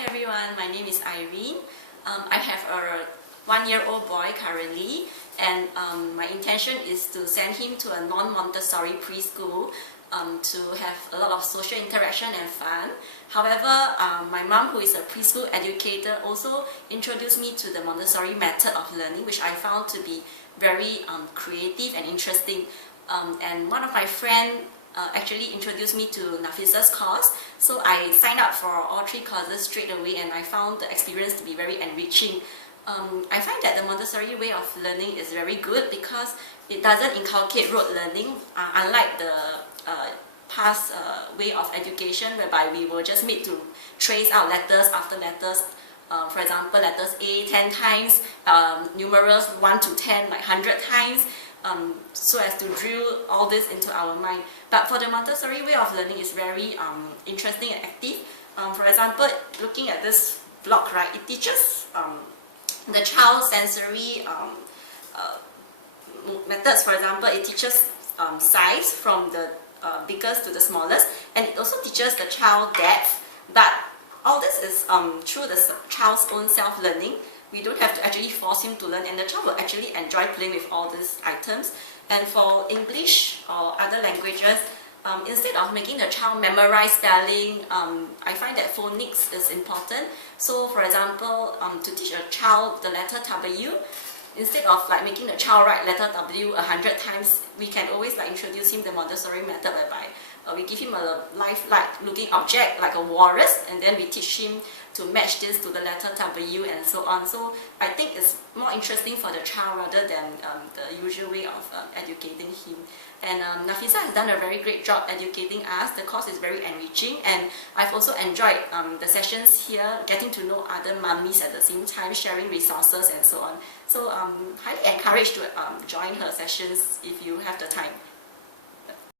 Hi everyone, my name is Irene. I have a 1-year-old boy currently, and my intention is to send him to a non-Montessori preschool to have a lot of social interaction and fun. However, my mom, who is a preschool educator, also introduced me to the Montessori method of learning, which I found to be very creative and interesting. And one of my friends actually introduced me to Nafisa's course, so I signed up for all 3 courses straight away, and I found the experience to be very enriching. I find that the Montessori way of learning is very good because it doesn't inculcate rote learning, unlike the past way of education whereby we were just made to trace out letters after letters. For example, letters A 10 times, numerals 1 to 10 like 100 times, so as to drill all this into our mind. But for the Montessori way of learning is very interesting and active. For example, looking at this block, right, it teaches the child sensory methods. For example, it teaches size from the biggest to the smallest, and it also teaches the child depth. But all this is through the child's own self-learning. We don't have to actually force him to learn, and the child will actually enjoy playing with all these items. And for English or other languages, instead of making the child memorize spelling, I find that phonics is important. So for example, to teach a child the letter W, instead of making the child write letter W 100 times, we can always introduce him the Montessori method, whereby we give him a lifelike looking object like a walrus, and then we teach him to match this to the letter W and so on. So I think it's more interesting for the child rather than the usual way of educating him. And Nafisa has done a very great job educating us. The course is very enriching, and I've also enjoyed the sessions here, getting to know other mummies at the same time, sharing resources and so on. So highly encouraged to join her sessions if you have the time.